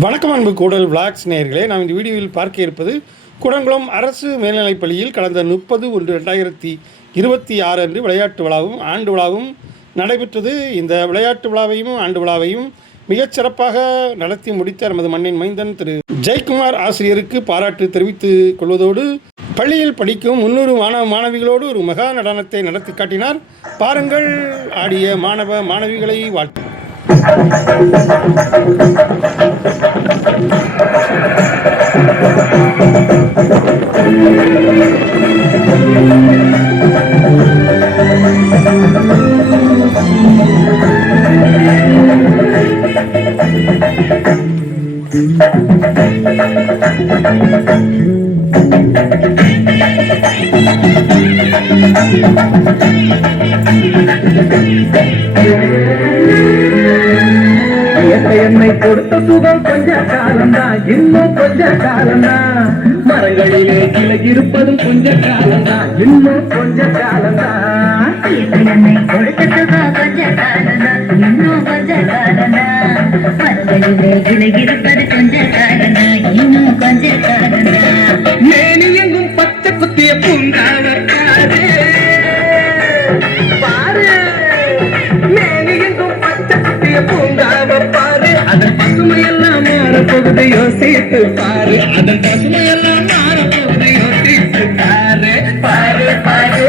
வணக்கம் அன்பு கூடல் விளாக்ஸ் நேயர்களே, நாம் இந்த வீடியோவில் பார்க்க இருப்பது குடங்குளம் அரசு மேல்நிலைப்பள்ளியில் கடந்த 30/1/2026 அன்று விளையாட்டு விழாவும் ஆண்டு விழாவும் நடைபெற்றது. இந்த விளையாட்டு விழாவையும் ஆண்டு விழாவையும் மிகச்சிறப்பாக நடத்தி முடித்த நமது மண்ணின் மைந்தன் திரு ஜெயக்குமார் ஆசிரியருக்கு பாராட்டு தெரிவித்துக் கொள்வதோடு பள்ளியில் படிக்கும் 300 மாணவிகளோடு ஒரு மெகா நடனத்தை நடத்தி காட்டினார். பாருங்கள், ஆடிய மாணவ மாணவிகளை வாழ்த்து. என்னை கொடுத்த சுகம் கொஞ்ச காலம்தான், இன்னும் கொஞ்ச காலம்தான். மரங்களிலே கிளை இருப்பதும் கொஞ்ச காலம்தான், இன்னும் கொஞ்ச காலம்தான். என்னை கொடுத்த சுகம் கொஞ்ச காலம்தான், இன்னும் கொஞ்ச காலம்தான். மரங்களிலே கிளை இருப்பது கொஞ்ச காலம்தான், இன்னும் கொஞ்ச காலம்தான். மேனி எங்கும் பச்சை குத்திய பூங்காவற்காது பாரு, மேனி எங்கும் பச்சை குத்திய பூங்காவ பாரு. அதன் பசுமையெல்லாம் மாறப்போகுது, யோசித்து பாரு. அதன் பசுமையெல்லாம் மாறப்போகுது, யோசித்து பாரு. பாரு பாரு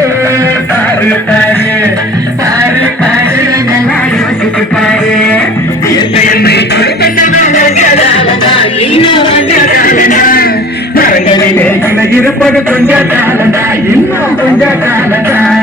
பாரு பாரு பாரு பாரு, நல்லா யோசித்து பாரு. என்னை கொடுக்கதான் இன்னும் கொஞ்ச காலம்தான். மரங்களிலே கிளை இருப்பது கொஞ்ச காலம்தான், இன்னும் கொஞ்ச காலம்தான்.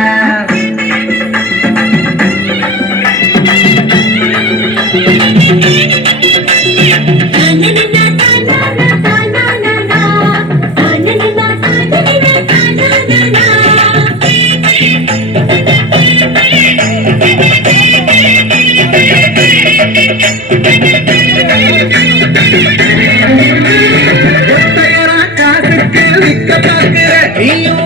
காசுக்கு விற்க பார்க்கிற நீயும்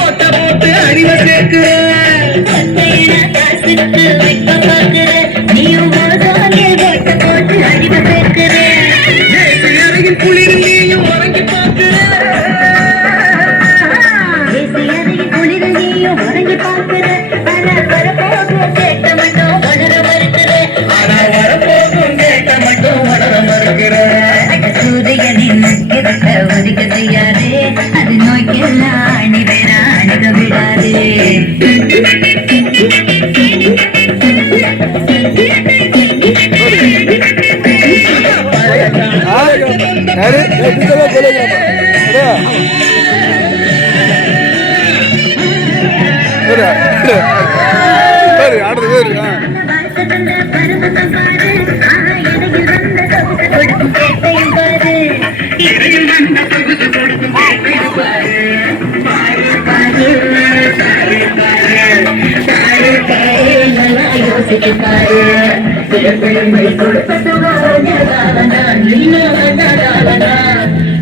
ஓட்ட போட்டு அறிவை சேர்க்கிற. அருகில் குளிர் நீயும் உறங்கி பார்க்கிற. ஒதுக்க செய்யாதே, அது நோய்க்கெல்லாம் அணி வேற அணுக விடாதே.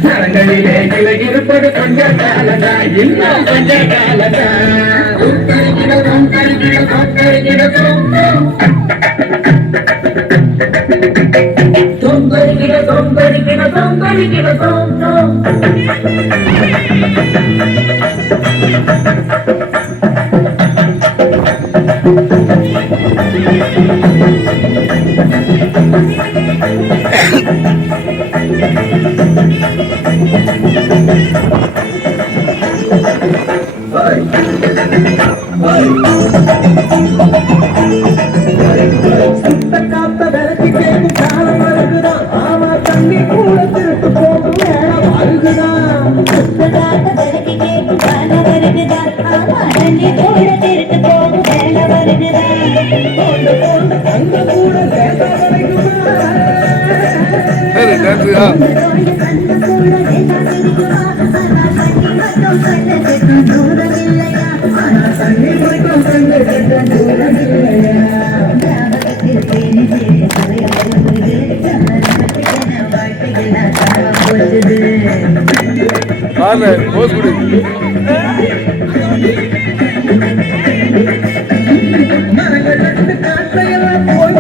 மரங்களிலே கிளை இருப்பது கொஞ்ச காலம்தான், இன்னும் கொஞ்ச சுத்த காத்த விளக்கு கேட்கும் காலம் வருகுதான். ஆமா, தண்ணி கூட திருட்டு போகும் நேரம் வருகுதான். தங்க கூட லேசா வரைக்குமா. தண்ணி மட்டும் கண்டு கட்ட தூரம் இல்லையா. மரங்கள் காற்றையெல்லாம் போய்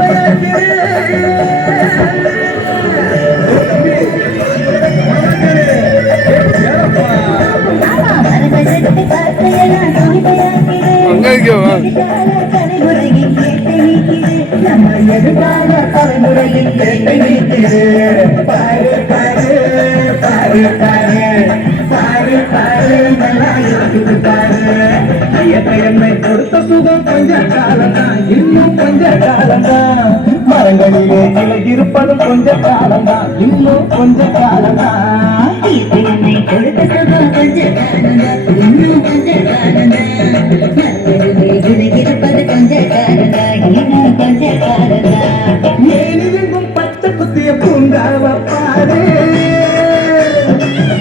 கேட்டை நீக்குது பாரு பாரு பாரு பாரு பாரு பாரு நல்லா யோசித்து பாரு இயற்கை என்னை கொடுத்த சுகம் கொஞ்ச காலம்தான் இன்னும் கொஞ்ச காலம்தான் மரங்களிலே கிளை இருப்பதும் கொஞ்ச காலம்தான் இன்னும் கொஞ்ச காலம்தான் என்னை கொடுத்த சுகம் கொஞ்ச காலம்தான் இன்னும் கொஞ்ச காலம்தான் மரங்களிலே இருப்பது கொஞ்ச காலம்தான் இன்னும் கொஞ்ச காலம்தான் ஏனியெங்கும் பச்சை குத்திய பூங்காவ பாரு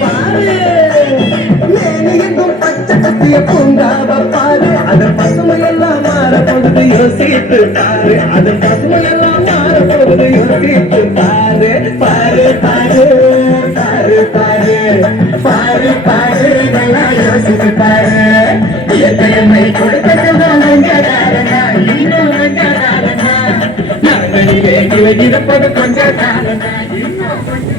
பாரு ஏனியெங்கும் பச்சை குத்திய பூங்காவ பாரு அது பசுமையெல்லாம் மாற பொழுது யோசித்து பாரு அது பசுமையெல்லாம் மாற பொழுது யோசித்து பாரு பாரு பாரு பாரு பாரு பாரு பாரு நல்லா யோசித்து பாரு இயற்கையம்மை கொடுத்த சுகம் கொஞ்ச காலம்தான் இன்னும் கொஞ்ச காலம்தான் மரங்களிலே கிளை இருப்பது கொஞ்ச காலம்தான் இன்னும் கொஞ்ச